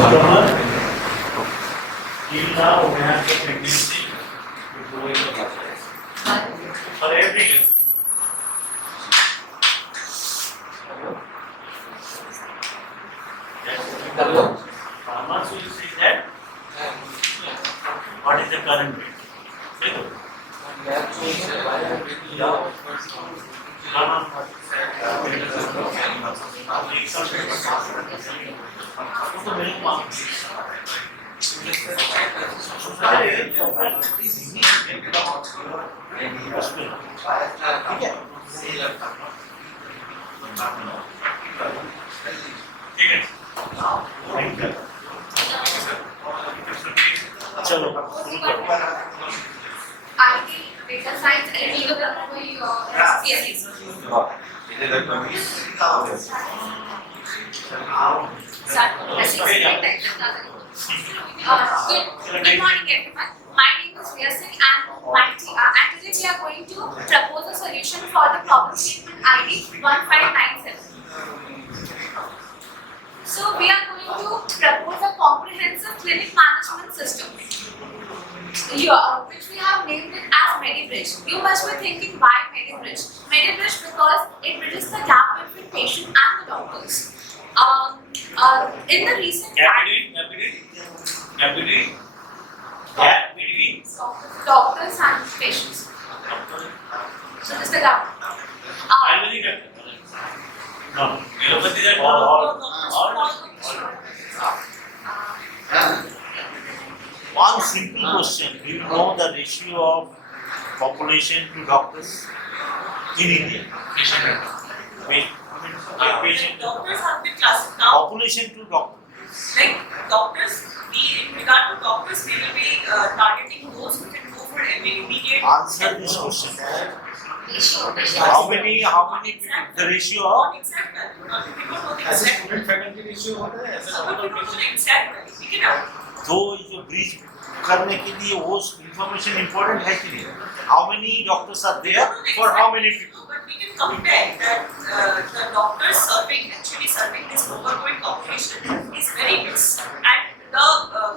Till now, we have the tendency to go in the process. For everything. Farmers will say that what is the current rate? चलो IT, data science, and legal CSE. Good morning, everyone. My name is Riya Singh, and today we are going to propose a solution for the problem statement ID 1597. So we are going to propose a comprehensive clinic management system, which we have named it as MediBridge. You must be thinking, why MediBridge? MediBridge because it bridges the gap between patient and the doctors. In the recent doctors and patients. So this is the gap. No. One simple question. Do you know the ratio of population to doctors in India? Patient. Doctors have been classified now. Population to doctors. Like doctors, in regard to doctors, we will be targeting those who can go for immediate. Answer this question. How many people? The ratio of? Not exact value. We don't know the exact value. But we don't know the exact value. We can have. तो ये bridge करने के लिए वो information important है कि नहीं? How many doctors are there for how many people? But we can compare that the doctors actually serving this overweight population is very less. And the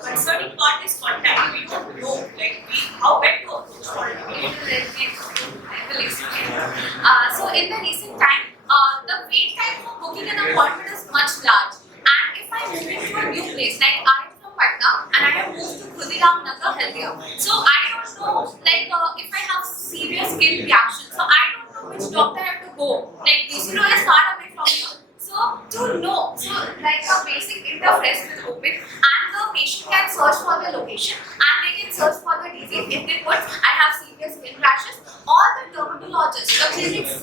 concerning part is contact. We don't know how best to approach for it. I will explain. So in the recent time, the wait time for booking an appointment is much large. And if I move into a new place, like I am from Patna and I have moved to Khudiram Nagar Healthier, so I don't know if I have serious skin reaction, so I don't know which doctor I have to go. Like DCO is far away from here. So to know, a basic interface will open and the patient can search for the location and they can search for the disease. If they put, I have serious skin rashes, all the dermatologists, the clinics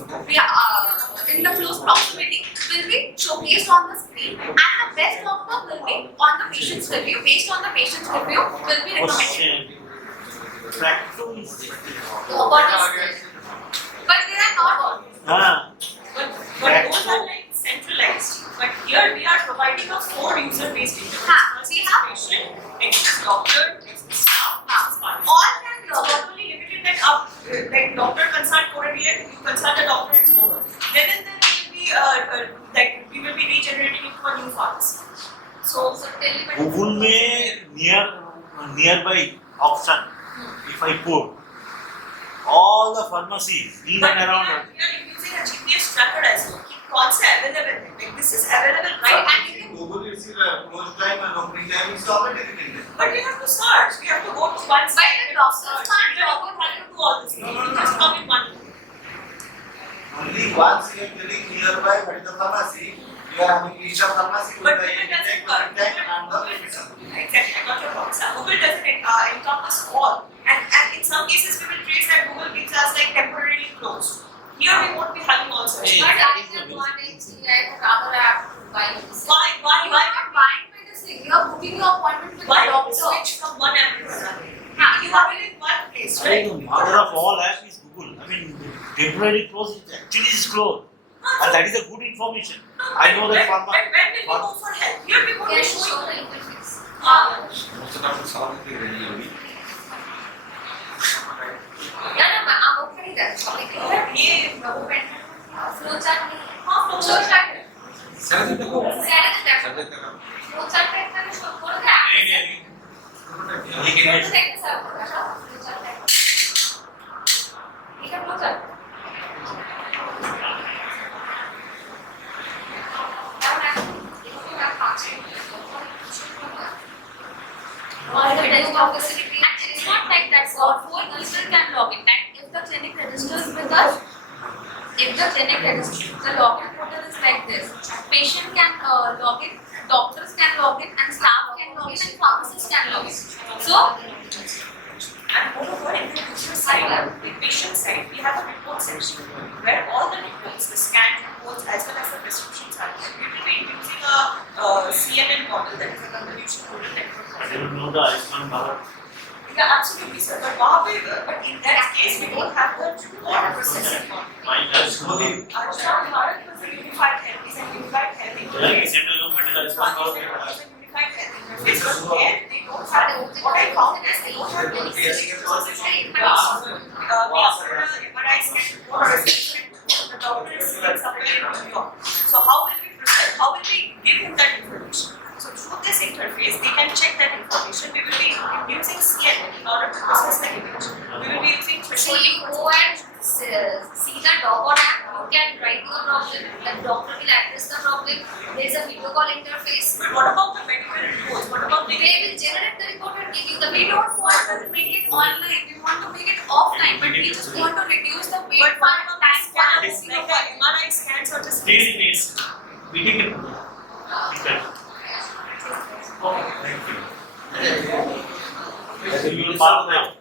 in the close proximity will be showcased on the screen and the best doctor will be on the patient's review. Based on the patient's review will be recommended. Practical is But they are not all. But those are centralized. But here we are providing a 4 user-based interface. First is patient, next is doctor, next is staff, next is partner. All can Not only limited that up, like doctor consult for a year, you consult a doctor, it's over. Then and then we will be regenerating into a new pharmacy. So Google में nearby option. If I put all the pharmacies in and around. We are using a GPS tracker as well. What's available? Like this is available right and you can Google is close time and opening time is automatically. But we have to search. We have to go to one But site. the doctors can't We don't have to do all this. You just come in one. Only once you are getting nearby what is the pharmacy, you are having each of pharmacy with But the Google doesn't contact and the medicine. Exactly, I got your point. So Google doesn't encompass all. And in some cases we will trace that Google gives us temporarily closed. Here we won't be having all such. But I can want it, I would rather have to buy this. Why You are not buying medicine, you are booking your appointment with the doctor. switch from one app to another? Yeah, You are in one place, right? The mother of all apps is Google. I mean, temporary close actually is closed. And that is a good information. I know that When will we go for help? Here we won't Can be you show showing. the interface? Most of the solve the really. I'm okay with that. ये Flowchart. हाँ, flowchart है. Actually, it's not like that. So, four user can log in. That if the clinic registers with us, if the clinic registers, the login portal is like this. Patient can log in, doctors can log in, and staff can log in, and pharmacists can log in. So, And moreover, in the patient side, we have a report section where all the reports, the scanned reports as well as the prescriptions are there. We will be using a CNN model, that is a convolution neural network I model. don't know the Ayushman Bharat. Yeah, absolutely, sir. But in that case, we don't have the report processing model. Mine is slowly. Ayushman Bharat was a unified health, is a unified health Like interface. central government is Ayushman Bharat. Unified health interface, but here they don't have, what I found is they don't have any resources. We offer a MRI scan or a scan the doctor is sitting somewhere in New York. So how will we process, how will we give him that information? So through this interface, they can check that information. We will be using CNN in order to process the image. We will be using so threshold. you go and see the doc on app. You can write your problem. The doctor will address the problem. There is a video call interface. But what about the medical reports? What about the They will generate the report and give you the. We don't want to make it online. We want to make it offline, but we just want to reduce the wait But what time about the for scans? Like the MRI scans or the Please, we take it. Okay, thank you. You will follow them.